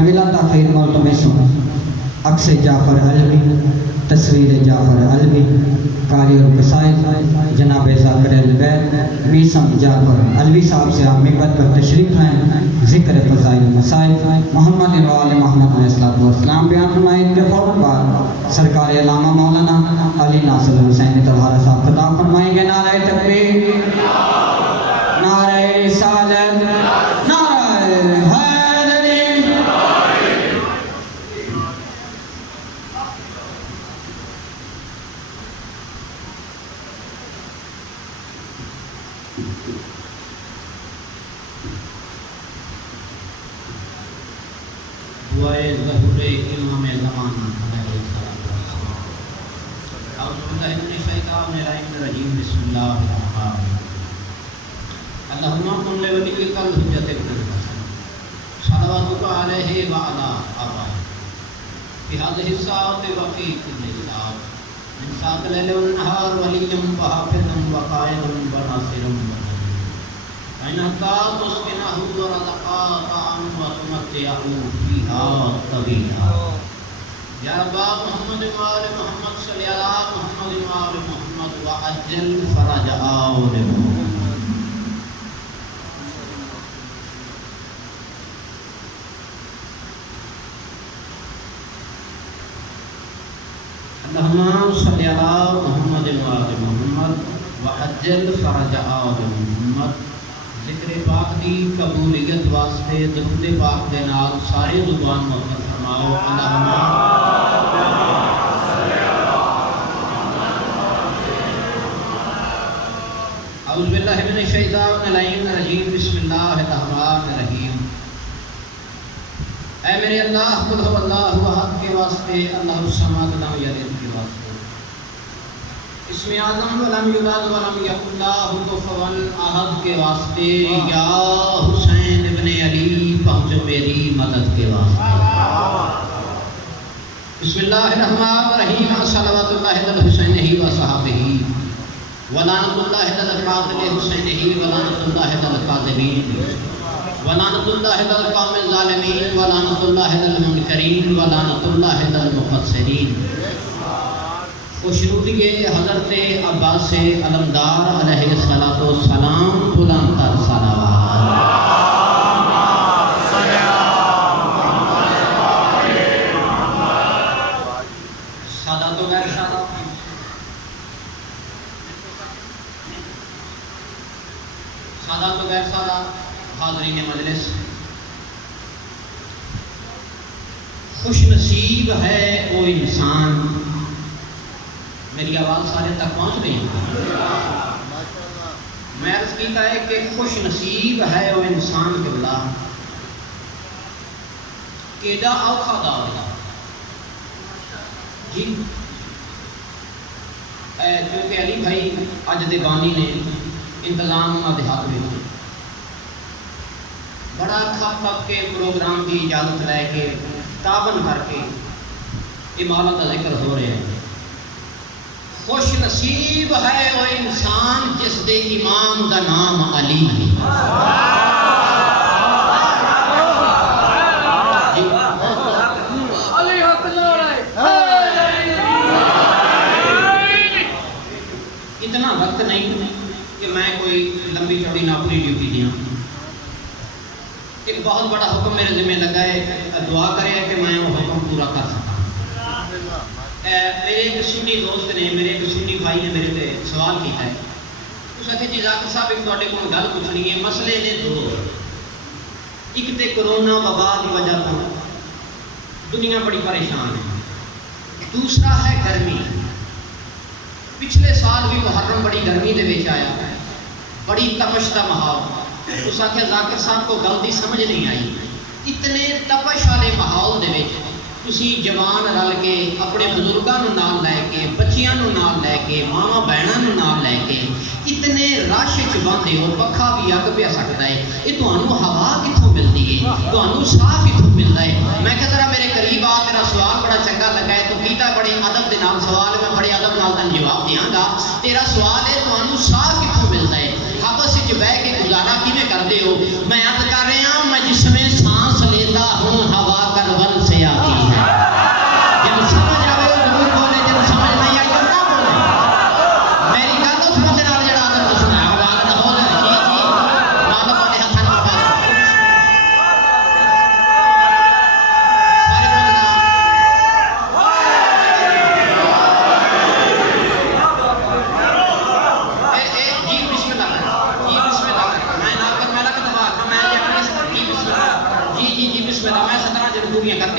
मैं मिला ताखीर मुल्तमिस हूँ अक्स जाफ़र अलवी, तस्वीर जाफ़र अलवी, कारी और कसाइद जनाब ज़ाकिर अल-बैत मीसम जाफ़र अलवी साहब से आप मिंबर पर तशरीफ़ हैं। ज़िक्र फ़ज़ाइल मसाइल मोहम्मद वाले मोहम्मद अलैहिस्सलाम बयान फरमाए। इनके फ़ौरन बाद सरकार अल्लामा मौलाना अली नासिर हुसैन तलहारा साहब खिताब फरमाएंगे। नारे तकबीर, नारे रिसालत, नारे हैदरी। दुआए ज़हूरे इमाम ज़माना अलैहिस्सलाम। बिस्मिल्लाहिर्रहमानिर्रहीम। अल्लाहुम्मा कुन लिवलिय्यिकल हुज्जतिल मुहतसिम सलवातुका अलैहि व अला आबाई फी हाज़िहि साअति व फी कुल्लि साअत मिन साअतिल लैलि वन नहार वलिय्यन व हाफ़िज़न व क़ाइदन व नासिरन व नज़ीर अइनका तुस्किनहु व रज़क़का व तुमत्तिअहु फ़ीहा तवीला। या रब्बा मुहम्मद व आले मुहम्मद सल्ली अला मुहम्मद व आले मुहम्मद व अज्जल फ़रजअहु लिमुहम्मद। अल्लाहुम्मा सल्ली अला मुहम्मद व आले मुहम्मद व अज्जल फ़रजअहु लिमुहम्मद। ज़िक्र पाक दी कबूलियत वास्ते दरूद पाक दे नाल सारे ज़ुबान मुहम्मद फरमाओ। अल्लाहुम्मा औज़ु बिल्लाहि मिनश शैतानिर रजीम। बिस्मिल्लाहिर्रहमानिर्रहीम। ऐ मेरे अल्लाह कुल हुवल्लाहु अहद के वास्ते, अल्लाहुस समद लम यलिद के वास्ते, इसमें आज़म व लम युलद व लम यकुल लहु कुफुवन अहद के वास्ते, या हुसैन इब्ने अली पहुँचो मेरी मदद के वास्ते। बिस्मिल्लाहिर्रहमानिर्रहीम। सल्लल्लाहु अलैहि हुसैनिही व सहाबिही व लानतुल्लाहि अला कातिल हुसैनिही व लानतुल्लाहि अला काज़िबीन व लानतुल्लाहि अला कौमिज़ ज़ालिमीन व लानतुल्लाहि अला मुनकरीन व लानतुल्लाहि अला मुफ़स्सिरीन। खुशनुदी हज़रत अब्बास अलमदार अलैहिस्सलातु वस्सलाम बुलंद तर सलावत। सादातो गैर सादा, सादातो गैर सादा, हाज़रीन मजलिस, खुश नसीब है वो इंसान। मेरी आवाज़ सारे तक पहुँच रही है। मैं अर्ज़ कीता है कि खुश नसीब है वो इंसान के बला केड़ा औखा दौर जी। क्योंकि अली भाई अज दे बानी ने इंतजाम उन्होंने हाथ में बड़ा खप खप के प्रोग्राम की इजाज़त लैके ताबन करके इमारत का जिक्र हो रहा है। खुश नसीब है वो इंसान जिस दे इमाम का नाम अली है। इतना वक्त नहीं कि मैं कोई लंबी चौड़ी नौकरी ड्यूटी दिया। एक बहुत बड़ा हुक्म मेरे जिम्मे लगा है, दुआ करे कि मैं वो हुक्म पूरा कर सका। मेरे एक सुन्नी दोस्त ने, मेरे एक सुन्नी भाई ने मेरे से सवाल किया है। उस आखे जी ज़ाकिर साहब एक तुहाडे कोल गल पुछनी है। मसले ने दो, एक तो कोरोना वबा की वजह तो दुनिया बड़ी परेशान है, दूसरा है गर्मी। पिछले साल भी मुहर्रम बड़ी गर्मी के विच आया, बड़ी तपश का माहौल। उस आखे ज़ाकिर साहब को गलती समझ नहीं आई। इतने तपश वाले माहौल दे विच तुसी जवान रल के अपने बजुर्गों नाल लैके, बच्चियां नाल लैके, मावां बहनों नाल लैके इतने रश च बंदे हो, पखा भी अग पिया सकता है। ये तुहानू हवा कितों मिलती है, तुहानू साह कितों मिलता है। मैं क्या जरा मेरे करीब आ, तेरा सवाल बड़ा चंगा लगा है, तू कीता बड़े अदब के नाल सवाल, मैं बड़े अदब नाल तैनूं जवाब देंगा। तेरा सवाल है तुहानू साह कितों मिलता है, आपस में बह के गुजारा किवें करते हो। मैं अर्ज कर रहा, मैं जिसमें सांस लेता हूँ हवा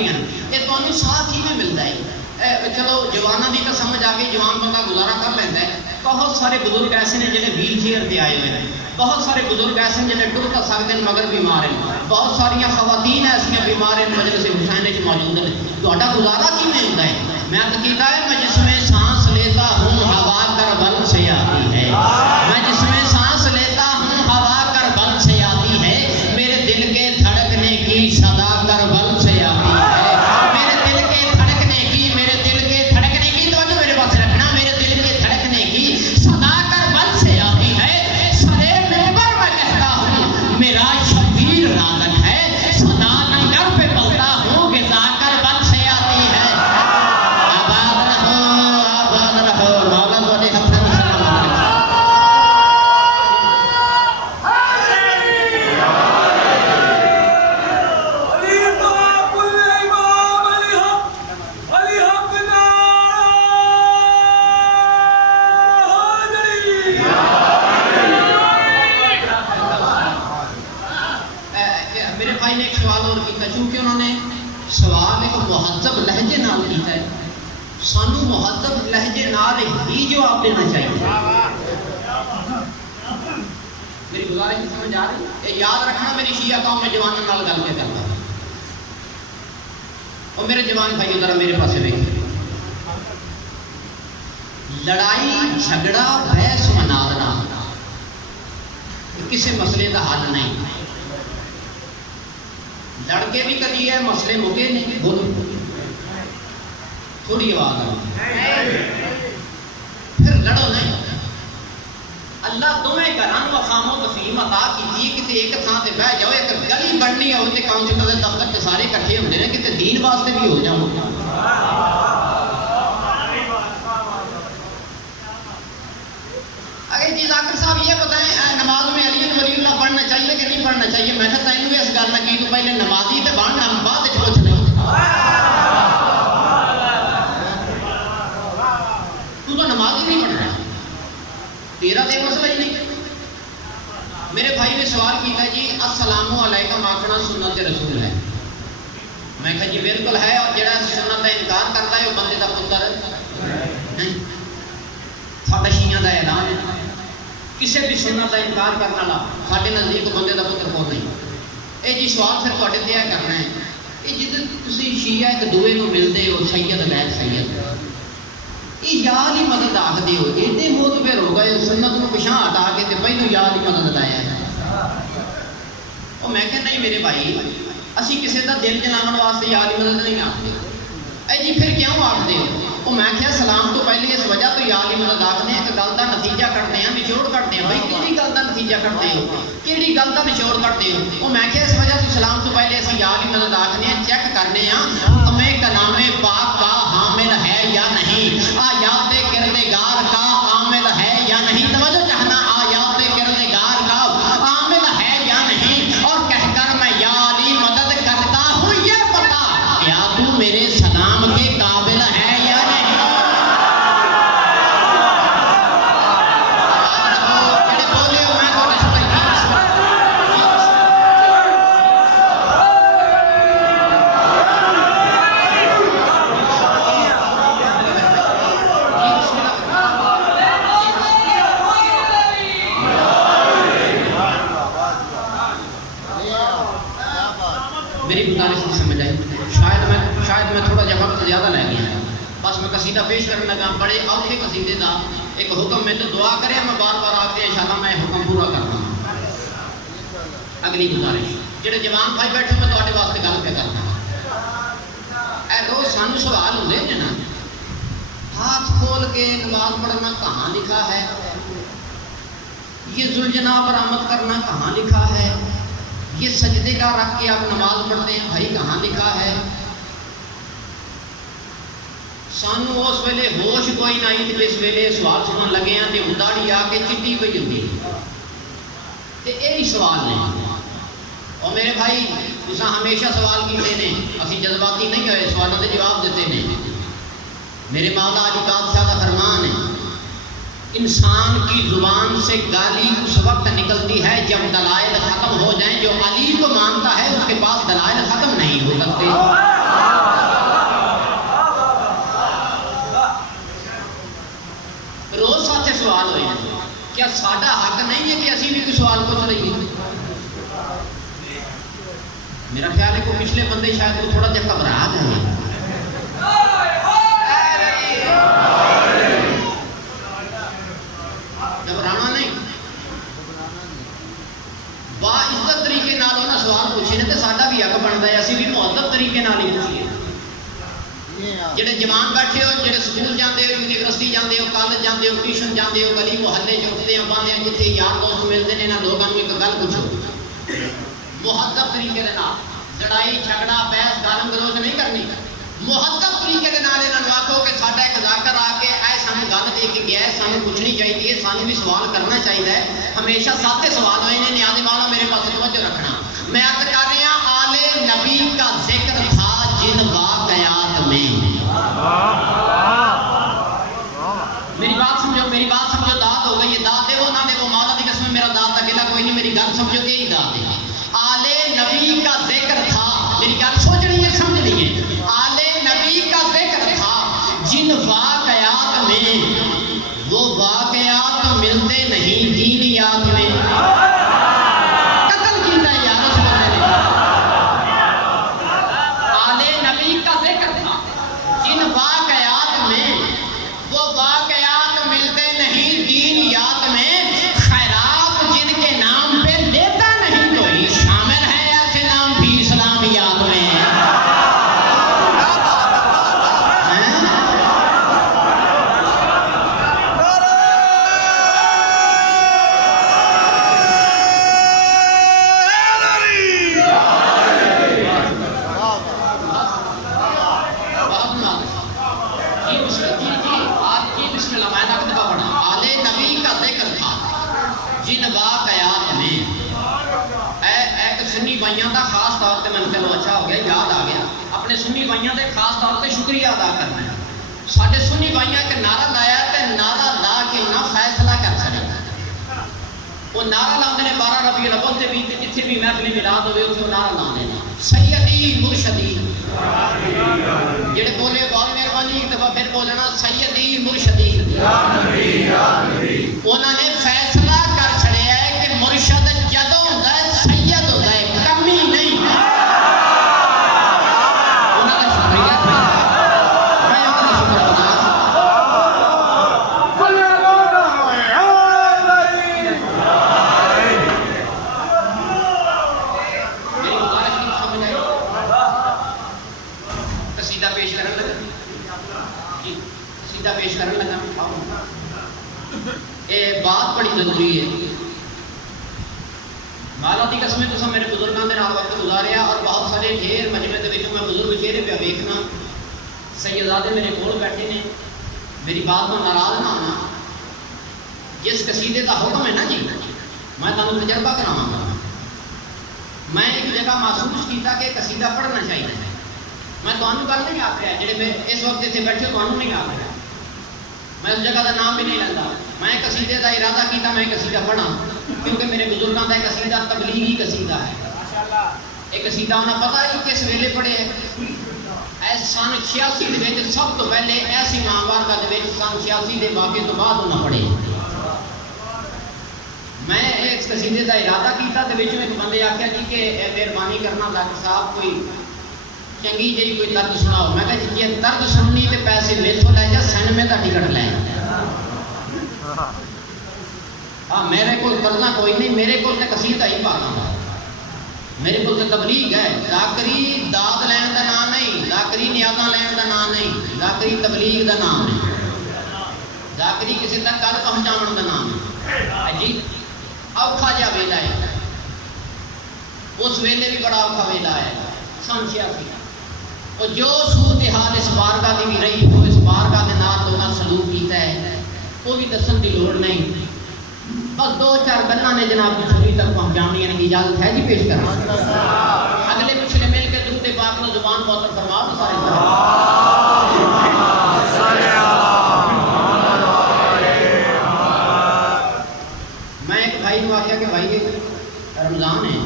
करदियां ये तुहानू साथ ही में मिलता है। चलो जवानों की तो समझ आ गई, जवान बंदा गुजारा कर लेंदा है। बहुत सारे बुजुर्ग ऐसे ने जिन्हें व्हील चेयर पर आए हुए हैं, बहुत सारे बुजुर्ग ऐसे जिन्हें टुर तो सकते हैं मगर बीमार हैं, बहुत सारिया खवातीन ऐसियां बीमार हैं मजलिस हुसैन में मौजूद हैं। तुहाडा गुजारा किवें होंदा है? मैं तो कीता है, मैं जिसमें सांस लेता हूँ हवा कर बल से आती है, मैं जिसमें सांस लेता हूँ हवा कर बल से आती है, मेरे दिल के धड़कने की सदा कर बल से आती है, मेरे दिल के धड़कने की, मेरे दिल के धड़कने की, तो मेरे पास रखना, मेरे दिल के धड़कने की सदा कर बल से आती है। सरे मेंबर मैं कहता हूँ मेरा शबीर राजन है, सदा लंगर पे बोलता हूँ गिजा कर बल से आती है। आबाद रहो, आबाद रहो, मौला तुहाडे हत्थां में सलामत रखे। मेरे भाई ने एक सवाल और किया, चूंकि उन्होंने सवाल एक मुहज्जब लहजे नाल किया है, सानू मुहज्जब लहजे नाल ही जवाब देना चाहिए। मेरी गुजारिश समझ आ रही है? याद रखना, मेरी शिया कौम में जवानों नाल गल के करता और मेरे जवान भाई जरा मेरे पास देखे, लड़ाई झगड़ा बहस मनाना किसी मसले का हल नहीं। लड़के भी कभी है, मसले मुके नहीं। बोलो थोड़ी आवाज आ, फिर लड़ो नहीं। अल्लाह दोवें घरां नूं अफामो तफहीम अता कीती है, किते एक थां ते बह जाओ, एक गली बननी हो ते काउंसिल दे दफ्तर च सारे इकट्ठे होंदे ने, किते दीन वास्ते भी हो जाओ। अगर जी जाकिर साहब ये बताएं नमाज में अली वलीउल्लाह पढ़ना चाहिए कि नहीं पढ़ना चाहिए? मैं कहता तैनूं इस गल की तू पहले नमाजी ते बनना, बाद च पुछ ले। तू तो नमाज ही नहीं पढ़ रहा, तेरा तो मसला ही नहीं। मेरे भाई ने सवाल किया जी अस्सलामु अलैकुम आखना सुन्नत रसूल है? मैं कहा जी बिल्कुल है, और जो सुन्नत का इनकार करता है वो बंदे का पुत्र नहीं। साडा शियां दा ऐलान है, किसी भी सुन्नत का इनकार करने वाला साडे नज़दीक बंदे का पुत्र कौन नहीं। ये जी सवाल फिर तुहाडे ते यह करना है, ये जिद्द तुसीं शिया एक दूए नूं मिलदे हो सैयद लैक सैयद, ये याद ही मदद आखदे हो, एडे मोतबर हो गए सुन्नत को पिछा हटा के ते पहलों याद ही मदद लाया है। और मैं कहा नहीं मेरे भाई, असी किसी का दिल जलाने वास्ते याद ही मदद नहीं आखते। ए जी फिर क्यों आखते हो? वो मैं क्या सलाम तो पहले इस वजह तो याद ही मदद आखते हैं, एक गल का नतीजा कटते हैं, निचोड़ कटते हैं। भाई किहड़ी गल का नतीजा कटते हो, किहड़ी गल का निचोड़ कटते हो? वो मैं क्या इस वजह तो सलाम तो पहले असं याद ही मदद आखते हैं, चेक करने हुक्मे कलामे पाक का हामिल है या नहीं, आयात किरदेगार का आमिल है या नहीं। तवज्जो चाहना, आयात किरदेगार का आमिल है या नहीं, और कहकर मैं या अली मदद करता हूँ ये पता क्या तू मेरे सलाम के काबिल है या नहीं। मेरी गुजारिश नहीं समझ आई, शायद मैं थोड़ा जहा वक्त ज़्यादा लै गया। बस मैं कसीदा पेश करने लगा, बड़े औखे कसीदे का एक हुक्म में तो दुआ करे, मैं बार बार आके इंशाअल्लाह मैं हुक्म पूरा करना। अगली गुजारिश जो जवान भाई बैठे मैं थोड़े वास्ते गल पे करना, रोज सानू सवाल होंगे ने ना, हाथ खोल के नमाज पढ़ना कहाँ लिखा है, ये जुलजना बरामद करना कहाँ लिखा है, ये सजदे का रख के आप नमाज पढ़ते हैं भाई कहाँ लिखा है। सानू उस वेले होश कोई नहीं थी जिस वेले सवाल सुनन लगे हैं तो दाढ़ी आके चिट्टी पई होंदी ते यही सवाल ने। और मेरे भाई तुसा हमेशा सवाल कीते ने, असी जज्बाती नहीं होए, सवालों के जवाब देते ने। मेरे मौला अली बादशाह का फरमान है, इंसान की जुबान से गाली उस वक्त निकलती है जब दलाइल खत्म हो जाएं। जो अली को मानता है उसके पास दलाइल खत्म नहीं हो सकते। क्या साडा हक नहीं है कि असी भी कोई सवाल पूछ लीए? मेरा ख्याल है कि पिछले बंदे शायद वो थोड़ा जहा घबरा गए। घबराना नहीं, बाइज्जत तरीके नाल उन्हें सवाल पूछे ने तो साडा भी हक बनता है असी भी मुहद्दब तरीके नाल ही पूछिए। ਜਿਹੜੇ जवान बैठे हो, ਜਿਹੜੇ स्कूल जाते हो, यूनिवर्सिटी जाते हो, कॉलेज जाते हो, ट्यूशन जाते हो, गली मुहल्ले चुटते हैं पाते हैं, जिथे यार दोस्त मिलते हैं, इन्होंने लोगों को एक गल पूछो मुहद्दब तरीके के नाल। लड़ाई झगड़ा बहस गालम गलोच नहीं करनी, मुहद्दब तरीके के नाल इन्होंने आखो कि साडा एक जाकर आके ऐ सानू गल दे के गया है, सानू पूछनी चाहिए, सानू भी सवाल करना चाहिए। हमेशा सादे सवाल होए ने, न्याज़े वालों मेरे पास तवज्जो रखना। मैं अर्ज कर रहा आले नबी का जिक्र था जिन वाक़यात में। मेरी बात समझो, मेरी बात समझो। दाद हो गई, ये दाद देवो ना देवो, मौला की कसम मेरा दाद अकेला कोई नहीं, मेरी गल समझो कि यही दाद है। आले नबी का जिक्र था, मेरी गल सोचनी है समझनी है। आले नबी का जिक्र था जिन वाक़यात में, वो वाक़यात मिलते नहीं दीनियात में। कत्ल कीता यार उस बंदे ने। आले नबी का जिक्र था जिन वाक़यात में, वो वाक़यात मिलते नहीं दीनियात में। खैरात जिनके नाम पे लेता नहीं कोई, शामिल है ऐसे नाम भी इस्लामियात में। आले नबी का जिक्र था जिन वाक़यात में। एक सुन्नी भाइयों का खास तौर पर मैं चलो अच्छा हो गया, याद आ गया, अपने सुन्नी भाइयों का खास तौर पर शुक्रिया अदा करना है। साढ़े सुन्नी भाइयों एक नारा लाया तो नारा ला के उन्हें फैसला कर सके। वो नारा लाते हैं 12 रबीउल अव्वल के भी, जिथे भी महफिल मिलाद हो उत्थे नारा ला देना सैयदी मुर्शदी। जेड़े बोले बहुत मेहरबानी, एक दफा फिर बोलना सैयदी मुर्शदी। उन्होंने फैसला कर छड़िया है कि मुर्शद जदों होंदा है सैयद होंदा है, कमी नहीं। उन्होंने शुक्रिया, मैं उन्होंने शुक्र अदा कसीदा पेश करने लगा जी, कसीदा पेश करने लगा। ये बात बड़ी जरूरी है। माला की कसम तुम मेरे बुजुर्गों के नाल वक्त गुजारिया और बहुत सारे ढेर मजमे के विच मैं बुजुर्ग चेहरे पे वेखना। सैयदादे मेरे कोल बैठे ने, मेरी बात को नाराज ना होना। जिस कसीदे का हुक्म है ना जी, मैं तुहानू तजर्बा करावांगा। मैं एक जगह महसूस किया कि कसीदा पढ़ना चाहिए। मैं तुहानू गल नहीं आख रहा, जेडे मैं इस वक्त इतने बैठे तुहानू नहीं आख रहा, मैं उस जगह का नाम भी नहीं लेंदा। मैं कसीदे का इरादा किया मैं कसीदा पढ़ा, क्योंकि मेरे बुजुर्गों का कसीदा तबलीगी कसीदा है। एक कसीदा उन्हें पता है किस वेले पढ़े है। सन 86 के सब तो पहले ऐसी महाभारत के सन 86 के वाक़े तो बाद उन्हें पढ़े। मैं इस कसीदे का इरादा किया तो एक बंदे आख्या जी कि मेहरबानी करना डॉक्टर साहब कोई चंगी जी कोई तर्ज सुनाओ। मैं कहा जी तर्ज सुननी तो पैसे मेथों लै जा, सिनेमे का टिकट लै। हाँ मेरे को तर्जा कोई नहीं, मेरे को कसीदा ही पाना, मेरे को तबलीग है। जाकरी दाद लैन का नाम नहीं, जाकरी नियाजा लैन का नाम नहीं, जाकरी तबलीग का नाम है। जाकरी किसी तक गल पहुँचाने का नाम है जी। औखा जहा वेला है, उस वेले भी बड़ा औखा वेला है सन 86। और जो सूरत हाल इस बारगाह की भी रही हो, इस बारगाह के नाल लोगों सलूक किया है, वो भी दसन की लोड़ नहीं। बस 2-4 गल्लां ने जनाब की छुरी तक पहुँचानी की इजाजत है जी। पेश करना अगले पिछले मिल के दुरूद पाक में जुबान बहुत फरमाओ सारे। मैं एक भाई को आख्या कि भाई रमजान है,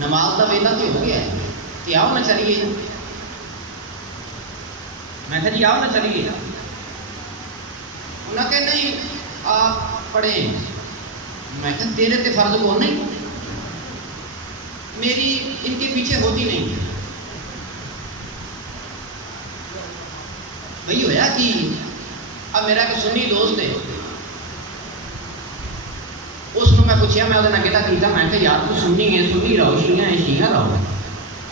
नमाज का वेला तो हो गया है, तो आओ ना चलिए। मैं कहा जी आओ ना चलिए। उन्हें कहा नहीं आप पढ़े। मैं कहा तेरे ते फर्ज कौन नहीं, मेरी इनके पीछे होती नहीं है। वही होया कि अब मेरा एक सुन्नी दोस्त है, उसको मैं पूछा, मैं उन्हें कहता कीता, मैं कहा यार तू सुन्नी है, सुन्नी रहो, शिया है शिया रहो,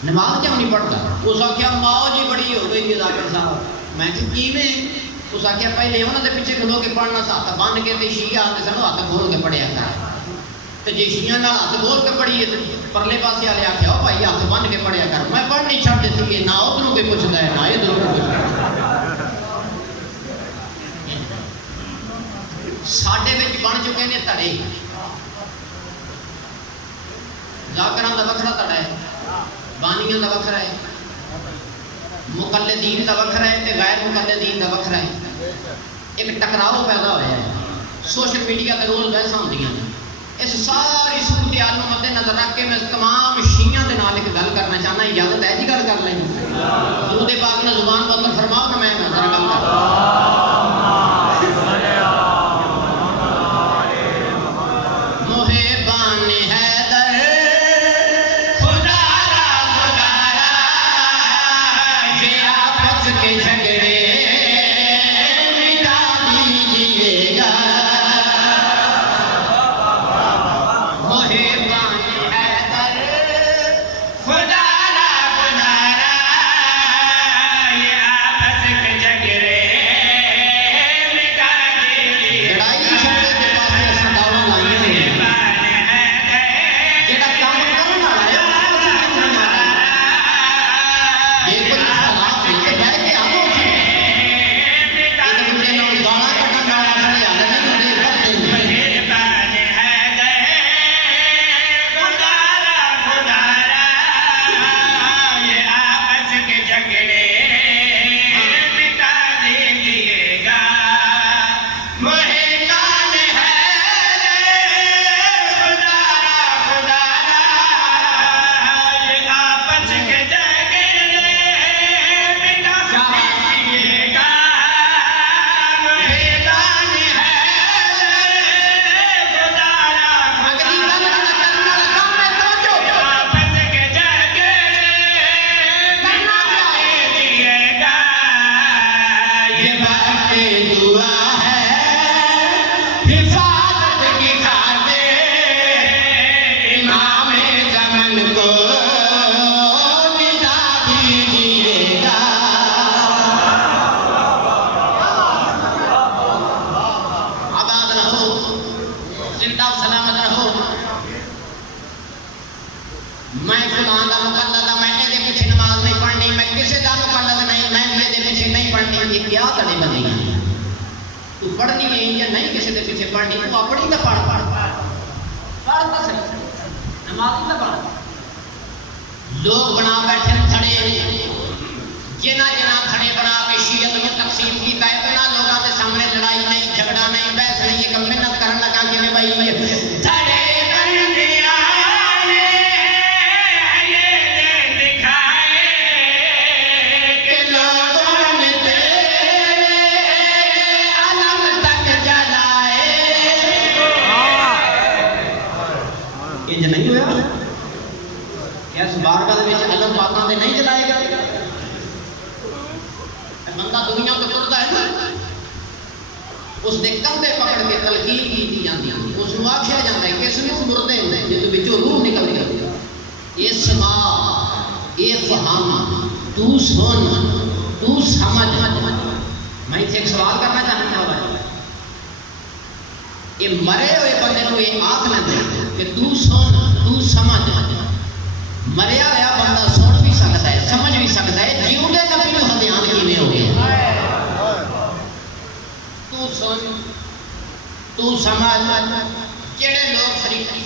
नमाज क्यों नहीं पढ़ता? उस आख्या माओ जी बड़ी हो गई जाकर साहब। मैं कहा किवें? उस आख्या पहले उन्होंने पिछे खलो के पढ़ना सा हथ बन के, शिया आते सन हथ खोल के पढ़िया कर, तो जे शिया हथ खोल के पढ़ीए तो परले पासे वाले आख्या भाई हथ बन के पढ़िया कर। मैं पढ़नी छड़ दी है, ना उधरों कोई पुछदा है ना इधरों कोई पुछदा। साडे विच बन चुके ने धड़े, जाकरां दा वखरा धड़ा है, बानियां दा वखरा है, मुकल्लिदीन दा वखरा है ते गैर मुकल्लिदीन दा वखरा है। एक टकराव पैदा होया है, सोशल मीडिया ते रोज़ बहसां होंदियां ने। इस सारी सूरत हाल नूं मद्देनज़र रख के मैं तमाम शियां दे नाल एक गल करना चाहना, इजाजत है जी गल कर लें? दुरूद पाक ने जुबान बंद फरमाओ ना, मैं जरा गल कर। पढ़नी है या नहीं, किसी के पीछे पढ़नी, तू अपनी तो पढ़ पढ़ पढ़ तो सही, नमाज़ी तो पढ़। लोग बना बैठे खड़े, जिना जिना खड़े बना के शीयत में तकसीम की है, उन्होंने लोगों के सामने लड़ाई नहीं, झगड़ा नहीं, बहस नहीं, एक मिन्नत करने लगा कि मैं भाई नहीं होया क्या इस बारगाह दे विच अलम पाकां दे नहीं जलाएगा? बंदा दुनिया तो तुरदा है ना, उसके कंधे पकड़ के तलकीन की जाती है, उसको आख्या जाता है किसने मुर्दे होंदे जिस विचों रूह निकल गई। ये समा ये फहम, तू सुन, तू समझ। मैं इत्थे एक सवाल करना चाहता हूं, ये मरे हुए बंदे को ये आख ना दे कि तू सुन तू समझ। मरिया हुआ बंदा सुन भी सकता है, समझ भी सकता है, जीवते नबी को ध्यान किवें हो गया? तू सुन तू समझ। जेड़े लोग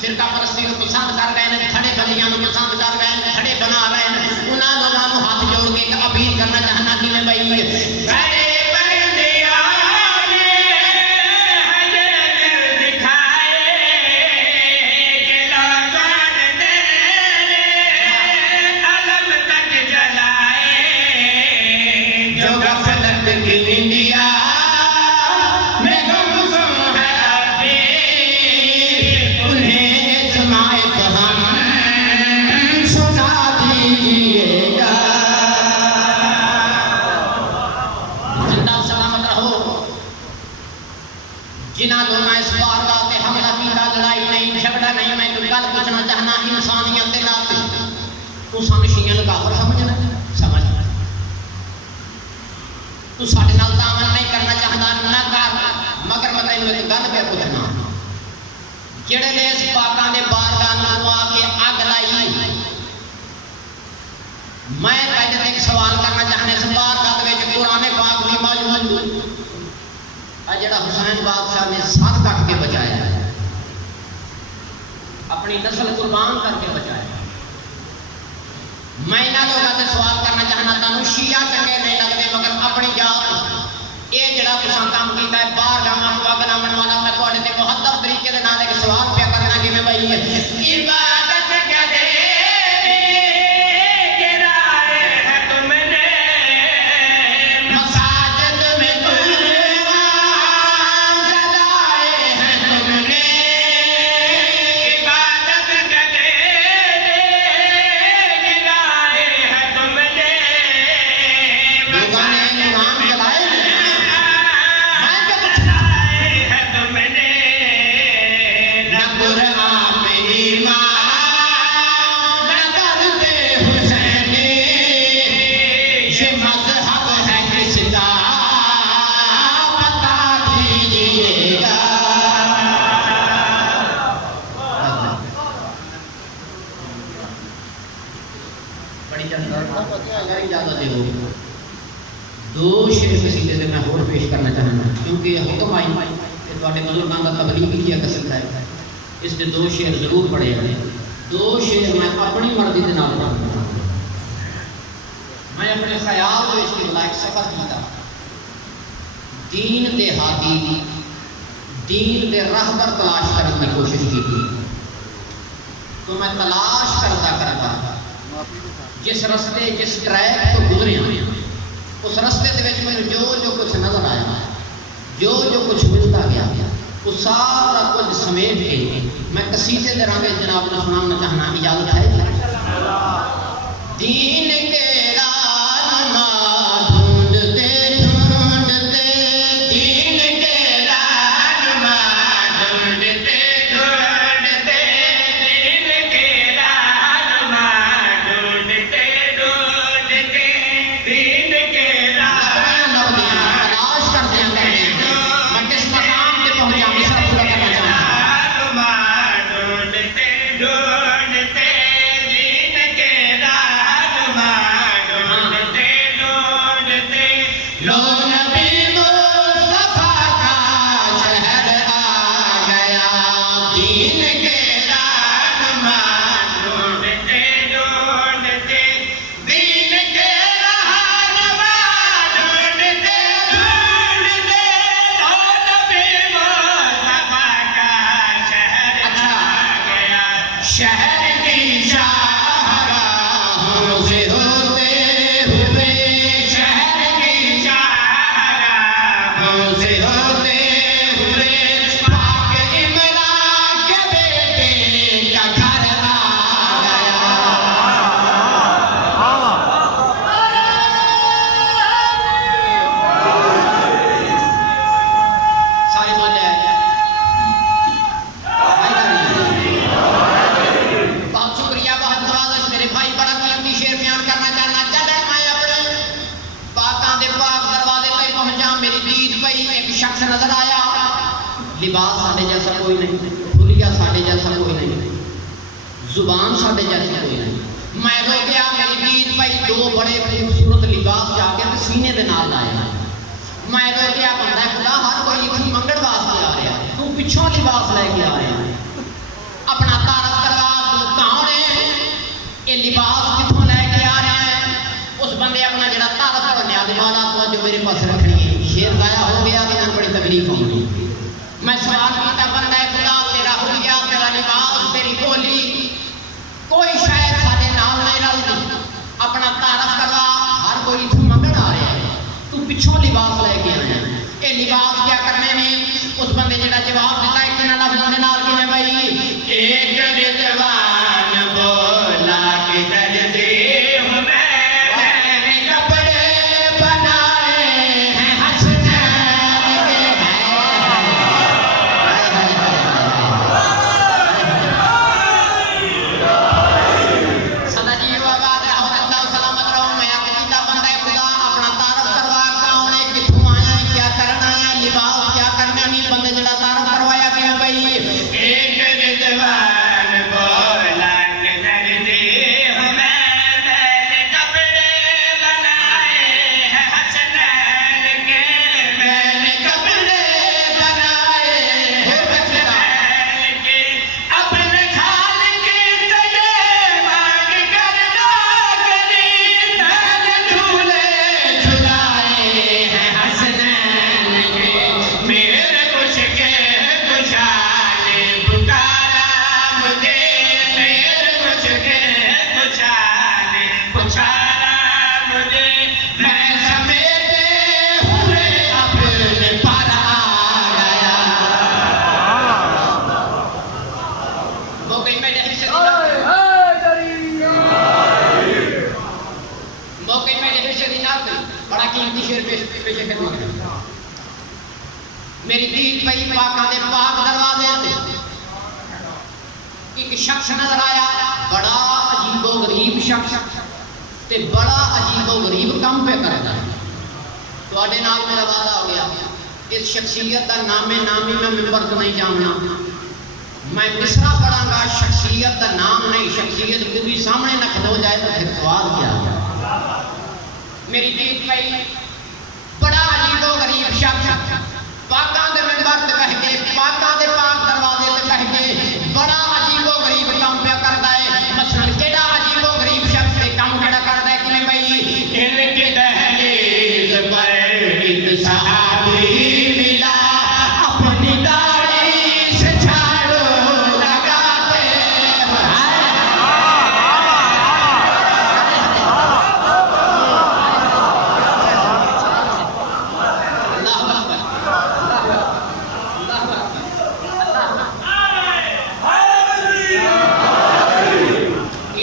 फिरका परस्ती को पसंद कर रहे हैं, खड़े बलियां को पसंद कर रहे हैं, खड़े बना रहे हैं, उन्होंने लोगों को हाथ जोड़ के एक अपील करना चाहना कि मैं भाई इंडिया में गुम है। गल पूछना चाहना इंसानियत के नाते तू सानू शियां नूं काफर समझना समझ तू साडे नाल तावन नहीं करना चाहता ना कर मगर मैं तैनूं एक गल पे पूछना जेड़े ने इस पाकां दे बारगाह नूं आके अग लाई मैं तेरे ते एक सवाल करना चाहना इस बारगाह दे विच कुरान पाक भी मौजूद आ जेड़ा हुसैन बादशाह ने सर कट के बचाया अपनी नस्ल कुर्बान करके बचाया मैं इन्हां लोगों से सवाल करना चाहना तुहानूं शिया चंगे नहीं लगते मगर अपनी जात ये जड़ा तुसां काम कीता है बाहर गावां नूं अग लाउण वाला मैं तुहाडे ते मुहद्दब तरीके दे नाल एक सवाल पिया करना जिवें भाई इबादत करे गिराए है तुमने मसाजिद में कुरान जलाए हैं तुमने इबादत करे गिराए हैं तुमने लोगों ने कुरान जलाए मैं क्या पूछना है तुमने न कुरान पे ईमान न करते हुसैनी ये मज़हब है किसका बता दीजिएगा बड़ी अगर इजाजत दे दो शेर कसीदे से मैं होर पेश करना चाहना क्योंकि हुक्म आई कि तुहाडे बुजुर्गां दा तबलीग की कसरत है इस दे दो शेर जरूर पढ़े हैं दो शेर मैं अपनी मर्जी के नाल पढ़ूंगा मैं अपने ख्याल दे विच लायक सफर कीता दीन दे हादी दीन दे रहबर तलाश करने की कोशिश की तो मैं तलाश करता जिस रस्ते जिस ट्रैक तो गुजरे उस रस्ते दे विच मैनूं जो कुछ नजर आया जो कुछ मिलता गया वो सारा कुछ समेट के मैं कसीदे दे रंग जनाब को सुनाना चाहना इजाजत है दीन के रानमा ढूंढते ढूंढते दीन के रानमा ढूंढते ढूंढते दीन के रानमा ढूंढते ढूंढते दीन के रानमा तलाश करते हैं मैं किस मकाम पे पहुंचा मिस्र पूरा करना चाहता ढूंढते ढूंढते दीन के रानमा ढूंढते ढूंढते लो नबी मुस्तफा का शहर आ गया दीन के रानमा ढूंढते ढूंढते दीन के रानमा ढूंढते ढूंढते लो नबी मुस्तफा का शहर आ गया शहर की शाहराहों से होते हुए शहर की शाहराहों से होते हुए पाक इमरान के बेटे का घर आ गया सारी बोले बहुत शुक्रिया बहुत नवाज़िश मेरे भाई बड़ा कीमती शेर बयान करना चाहना जब मैं अपने पाकां दे पाक दरवाजे पे पहुंचा मेरी दीद पई एक शख्स नजर आया लिबास साडे जैसा कोई नहीं हुलिया साडे जैसा कोई नहीं जुबान साडे जैसी कोई नहीं मैं रो गया मेरी दीद पई दो बड़े खूबसूरत लिबास जाके ते सीने दे नाल लाए मैं रो गया बंदा खुदा हर कोई इत्थे मंगण वास्ते आ रहा तू पिछों लिबास लेके आ रहा अपना तारफ करवा तू कौन है ये लिबास किथों लेके आ रहा है उस बंदे अपना जड़ा तारफ करने वाले वाला तो जो मेरे पास रखनी है शेर गाया हो गया तो मैं बड़ी तकलीफ होगी मैं सवाल किया बंदा खुदा तेरा हुलिया तेरा लिबास तेरी बोली कोई शायद साडे नाल नहीं रलदी अपना तारफ करवा हर कोई इत्थों मंगण आ रहा है तू पिछों लिबास लेके आया ये लिबास क्या करने में उस बंदे जड़ा जवाब दिता इतना लफ्ज़ों के नाल कि भाई एक रिजवान बोला कि दर्जी हूं मैंने कपड़े बनाए हैं हसनैन के मौके मेरे हिस्से मौके मेरे हिस्से की ना बड़ा कीमती शेर पेश करने मेरी दीद पई पाका दे पाक दरवाजे ते एक शख्स नजर आया, बड़ा अजीबो गरीब शख्स ते बड़ा अजीबो गरीब काम पे करदा। ਤੁਹਾਡੇ ਨਾਲ मेरा वादा हो गया, इस शख्सियत का नामे नाम ही मैं मिंबर तो नहीं जानना, मैं मिसरा पढ़ांगा, शख्सियत का नाम नहीं, शख्सियत भी सामने न खलो जाए तो फिर सवाल क्या। मेरी दीद पई बड़ा अजीबो गरीब शख्स पाका दे मिंबर ते बह के पाका दे पाक दरवाजे ते बह के बड़ा अजीबो गरीब काम पे करदा है। मसलन केड़ा अजीबो गरीब शख्स ते काम केड़ा करदा है कि भाई इनके दहलीज पर एक सहाबी मिला, अपनी दाढ़ी से झाड़ू लगाते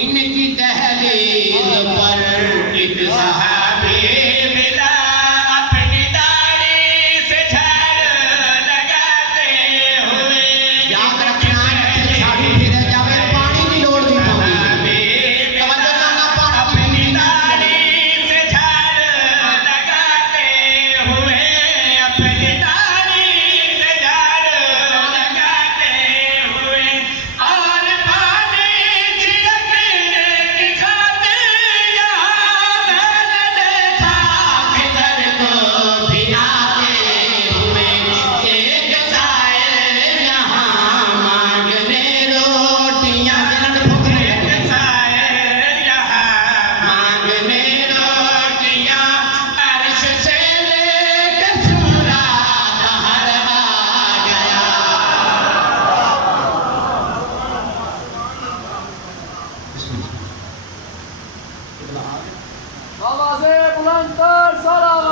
इनकी दहलीज पर एक सहाबी मिला, अपनी दाढ़ी से झाड़ू लगाते हुए। याद रखना है झाड़ू फिर जावे पानी की लोड़ नहीं पड़ती, तवज्जो करना, अपनी दाढ़ी से झाड़ू लगाते हुए, अपनी दाढ़ी से झाड़ू लगाते हुए, और पानी छिड़कने की खातिर यहाँ मैंने देखा किधर को भी आते हुए। एक साइल यहाँ मांगने रोटियाँ, एक साइल यहाँ मांगने रोटियाँ, अर्श से लेके सूरा बाहर आ गया। आवाज़े बुलंद कर सलावत।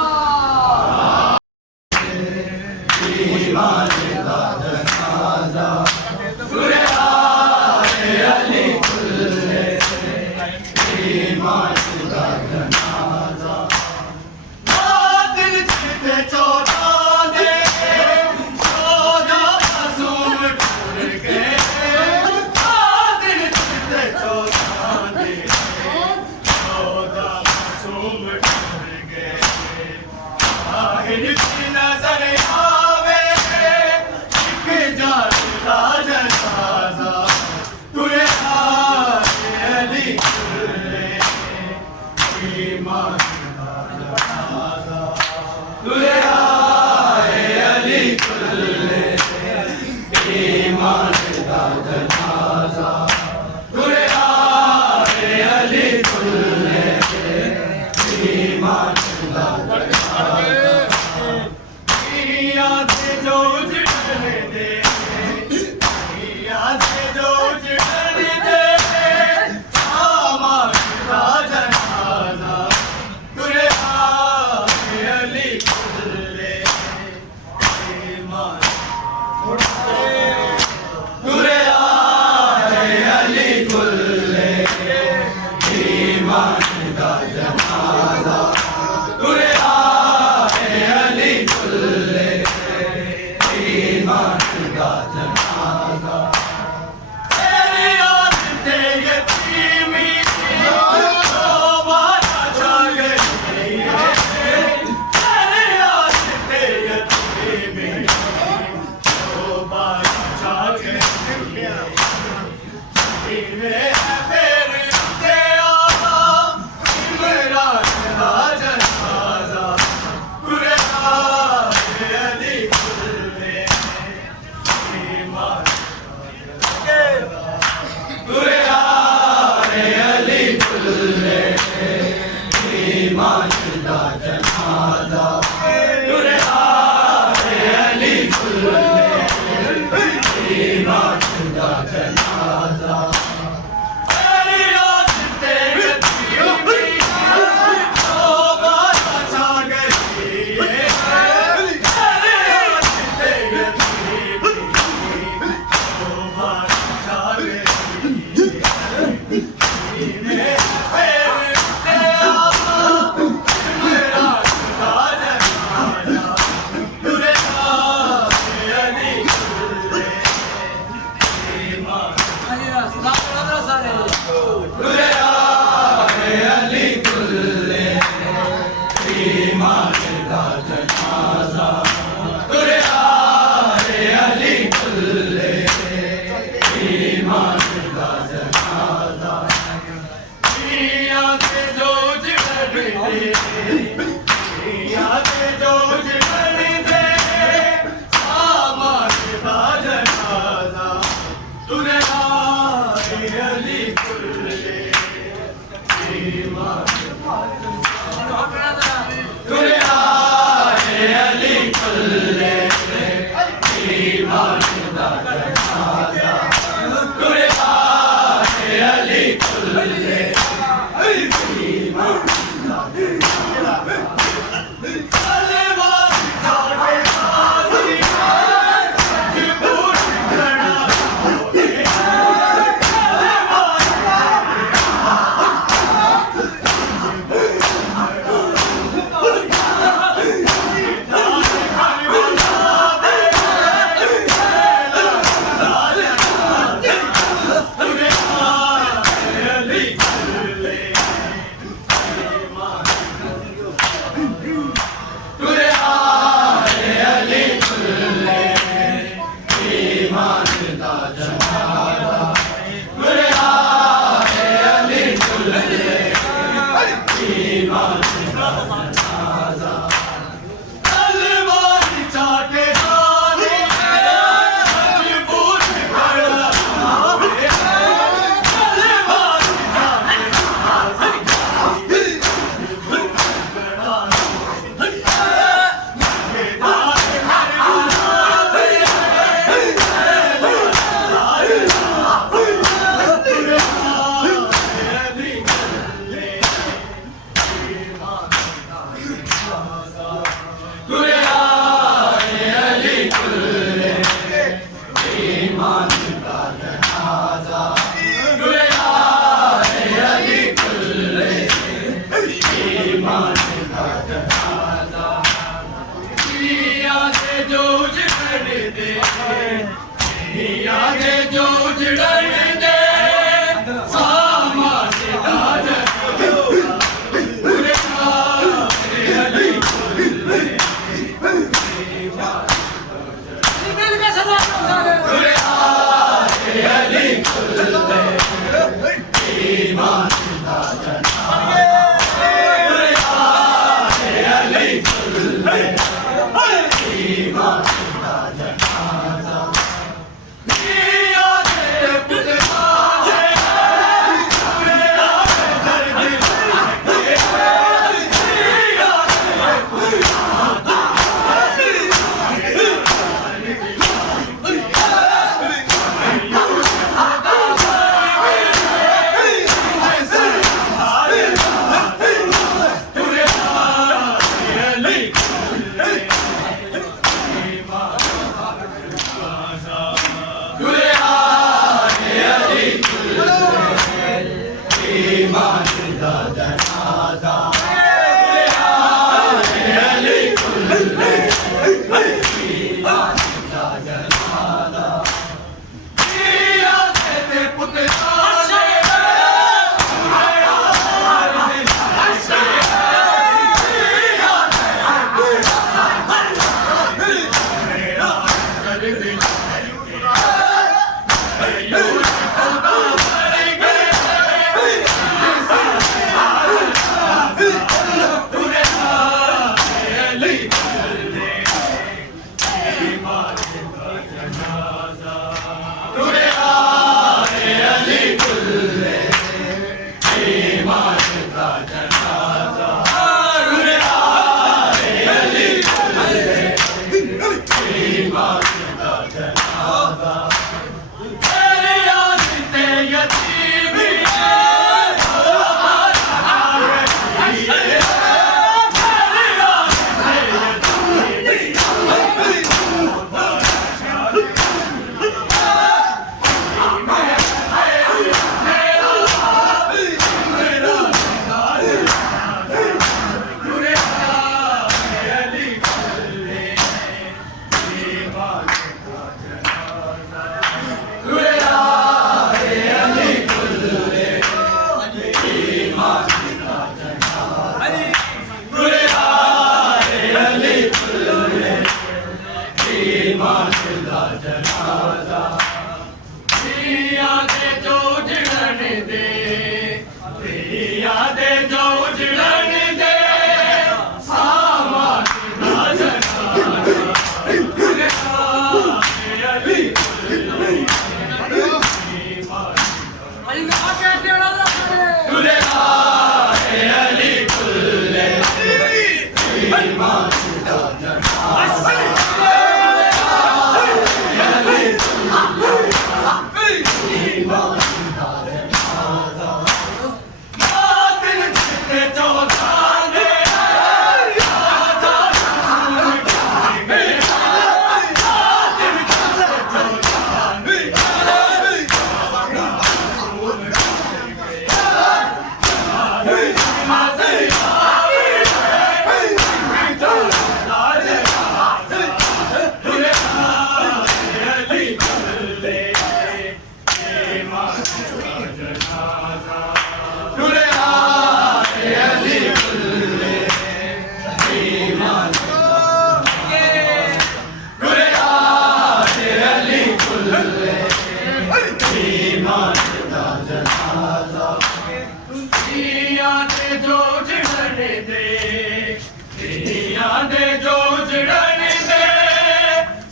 दे जो उजड़न दे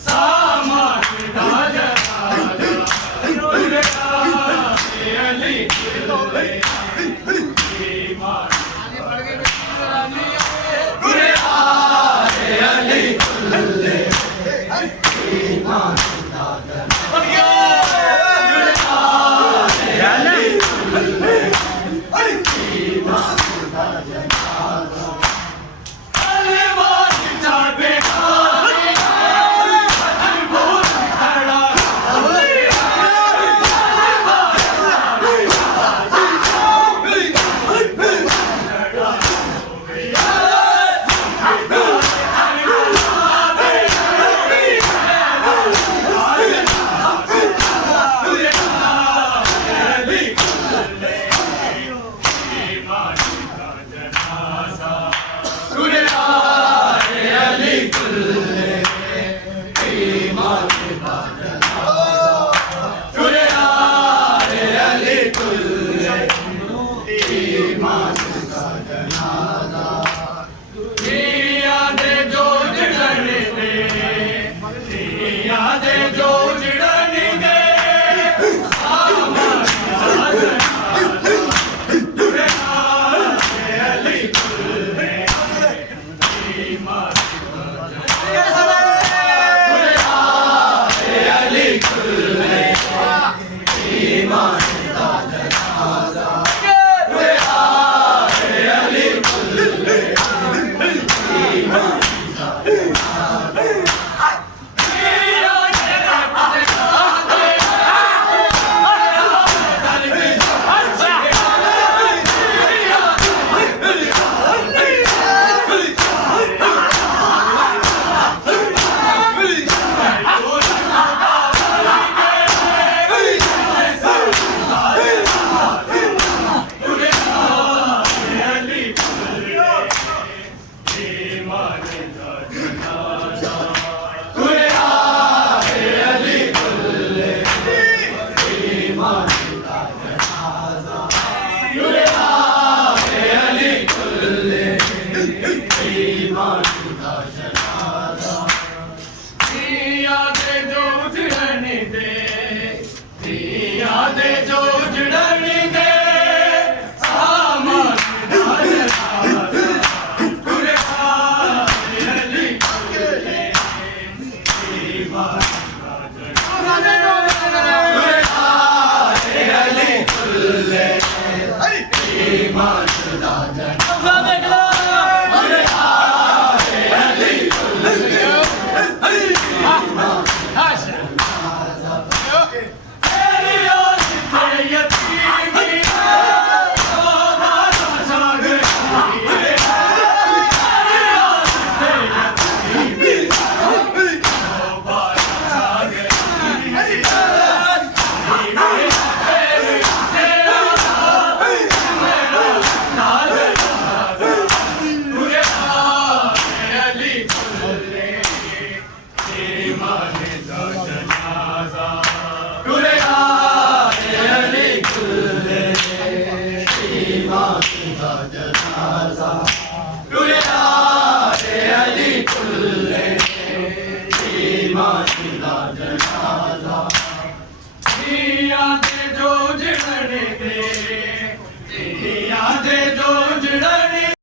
सामान दा जनाजा गुरयारे अली कुल्ले ईमान गुरयारे अली कुल्ले ईमान दा दे जो